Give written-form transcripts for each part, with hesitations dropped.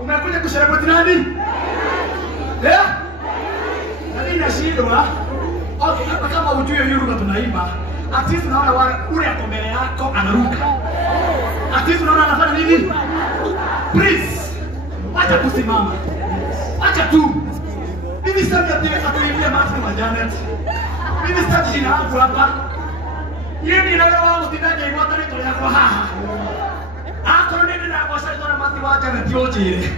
Umekuja kusherehekea nani? Nani nashindwa? Okay, hata kama ujue hiyo lugha tunaimba, at least unaona ule ako mbele yako anaruka. At least unaona anafanya nini? Please, acha kusimama. Acha tu. Mimi sitaki atuimbie Martin wa Janet. Mimi sitaki jina langu hapa. Yeye ni nani wao tinaje iwata nito yako haha. Ako nini na kwa sasa na Martin wa Janet yote.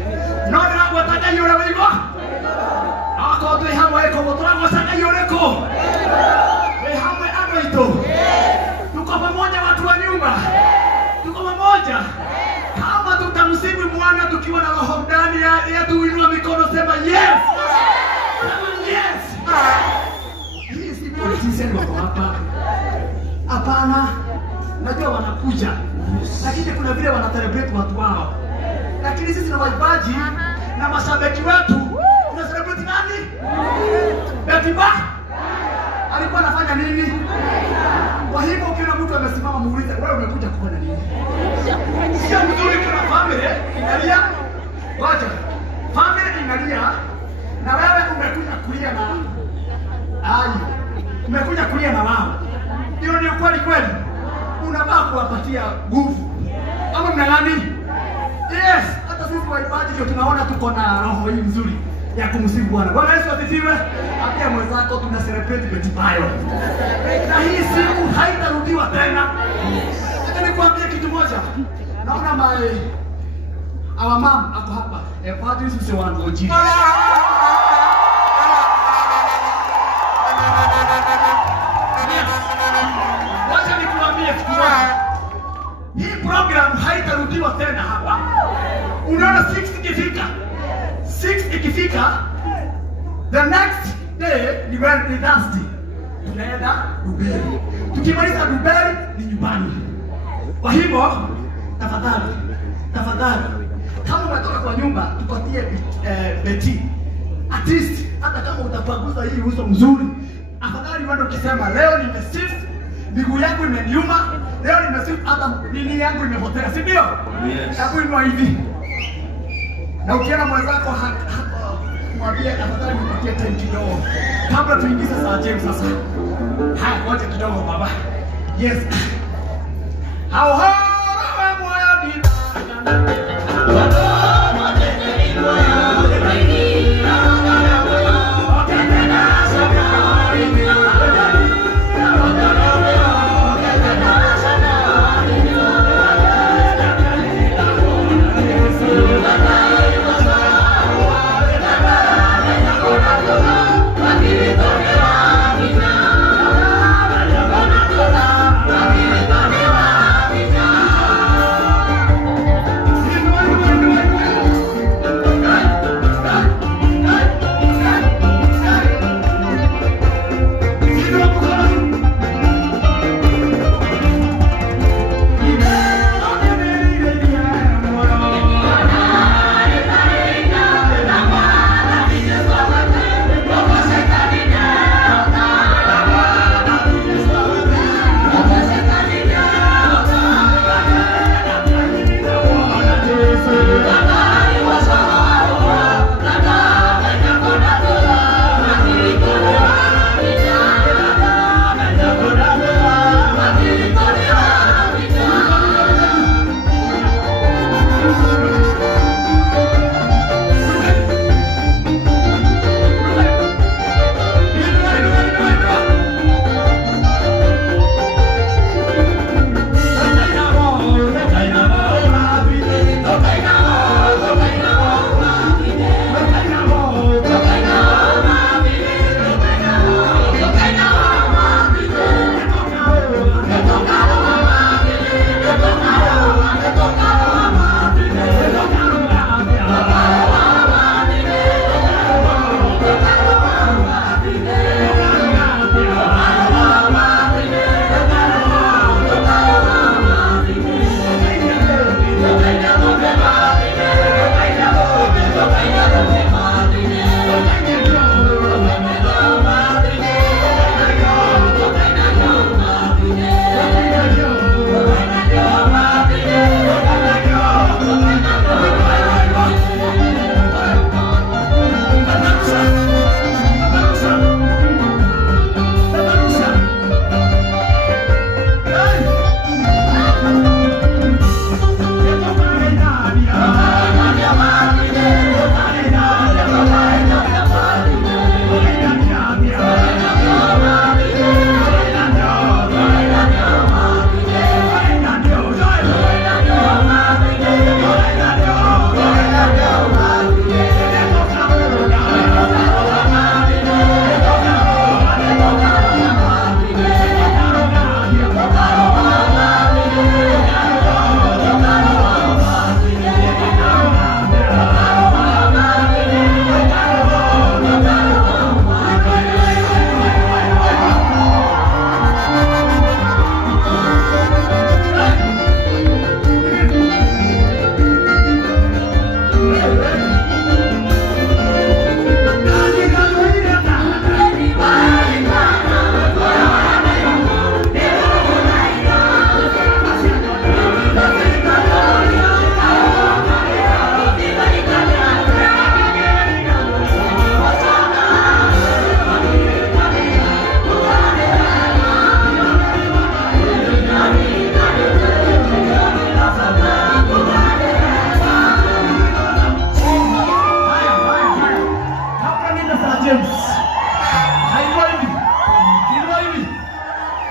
Ndio na kwa taka yule wewe. Ako tu hamwe kwa moto kwa sasa yule ko. Wewe hamwe anaito. Tuko pamoja watu wa nyumba. Tuko pamoja. Kama tutamsifu Bwana tukiwa na roho ndani ya tuinua mikono sema yes. Yes. Hii si politician wako hapa. Hapana. Najua wanakuja. Lakini kuna vile wana celebrate watu wao. Lakini sisi na waibaji na mashabiki wetu tuna celebrate nani? Betiba. Alikuwa anafanya nini? Kwa hivyo ukiona mtu amesimama muulize wewe umekuja kufanya nini? Sio mzuri kuna family inalia. Wacha. Family inalia. Na wewe umekuja kulia na umekuja kulia na wao. Hiyo ni ukweli kweli. Unafaa kuwapatia nguvu. Ama mna nani? Yes, hata sisi waibaji ndio tunaona tuko na roho hii nzuri ya kumsifu Bwana. Bwana Yesu asifiwe. Apia mwenzako tuna celebrate Betibayo. Na hii siku haitarudiwa tena. Nataka nikuambie kitu moja. Naona our mom ako hapa. Padri sisi wangoji. Wacha nikuambie kitu moja. Hii program haitarudiwa tena hapa. Unaona 6 ikifika. 6 ikifika. The next day ni Thursday. Tunaenda Duberi. Tukimaliza Duberi ni nyumbani. Kwa hivyo tafadhali kama unatoka kwa nyumba tupatie beti. At least hata kama utapaguza hii uso mzuri, afadhali wewe ukisema leo nimesifu, miguu yangu imeniuma, leo nimesifu hata nini yangu imepotea, si ndio? Yes. Hebu inua hivi. Na ukiona mwenzako mwambie afadhali nipatie time kidogo. Kabla tuingize saa James sasa. Ngoja kidogo baba. Yes. Hao moyo ni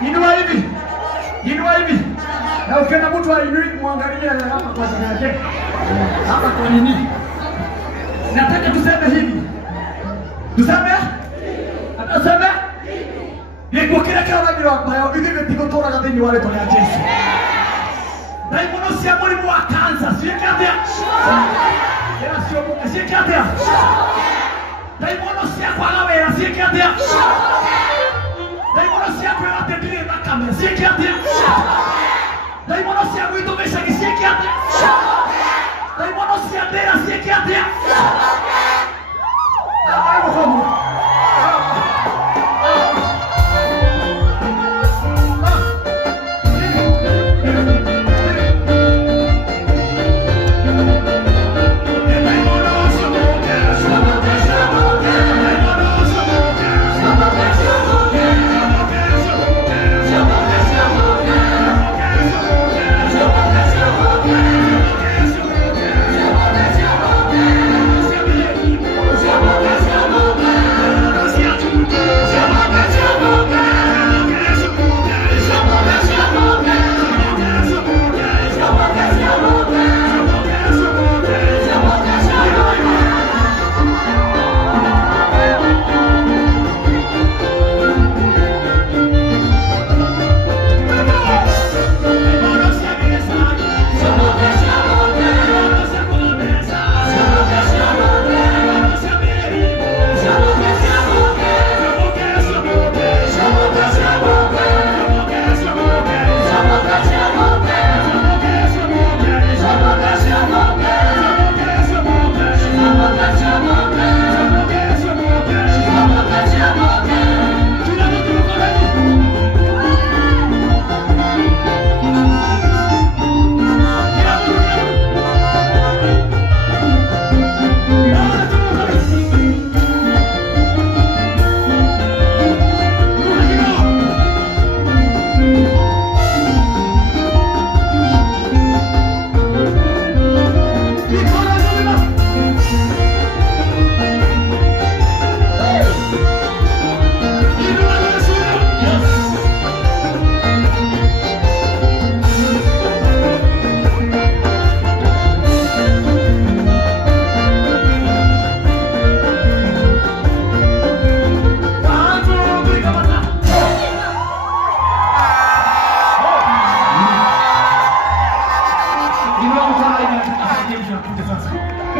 Inua hivi. Inua hivi. Na ukiona mtu ainui muangalie hapa kwa jina yake. Hapa kwa nini? Nataka tuseme hivi. Tuseme? Tuseme? Niko kile kama vile ambayo hivi vitigo tora gathini wale tole ya Yesu. Daimono cia mũrimũ wa cancer ciĩke atĩa? Ĩra ciũmbũke ciĩke atĩa? Daimono cia kwaga wĩra ciĩke atĩa? Daimono cia kwĩra atĩ ndirĩ thakame ciĩke atĩa? Daimono cia gwitũ gĩcagi ciĩke atĩa? Daimono cia ndĩra ciĩke atĩa?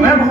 Wewe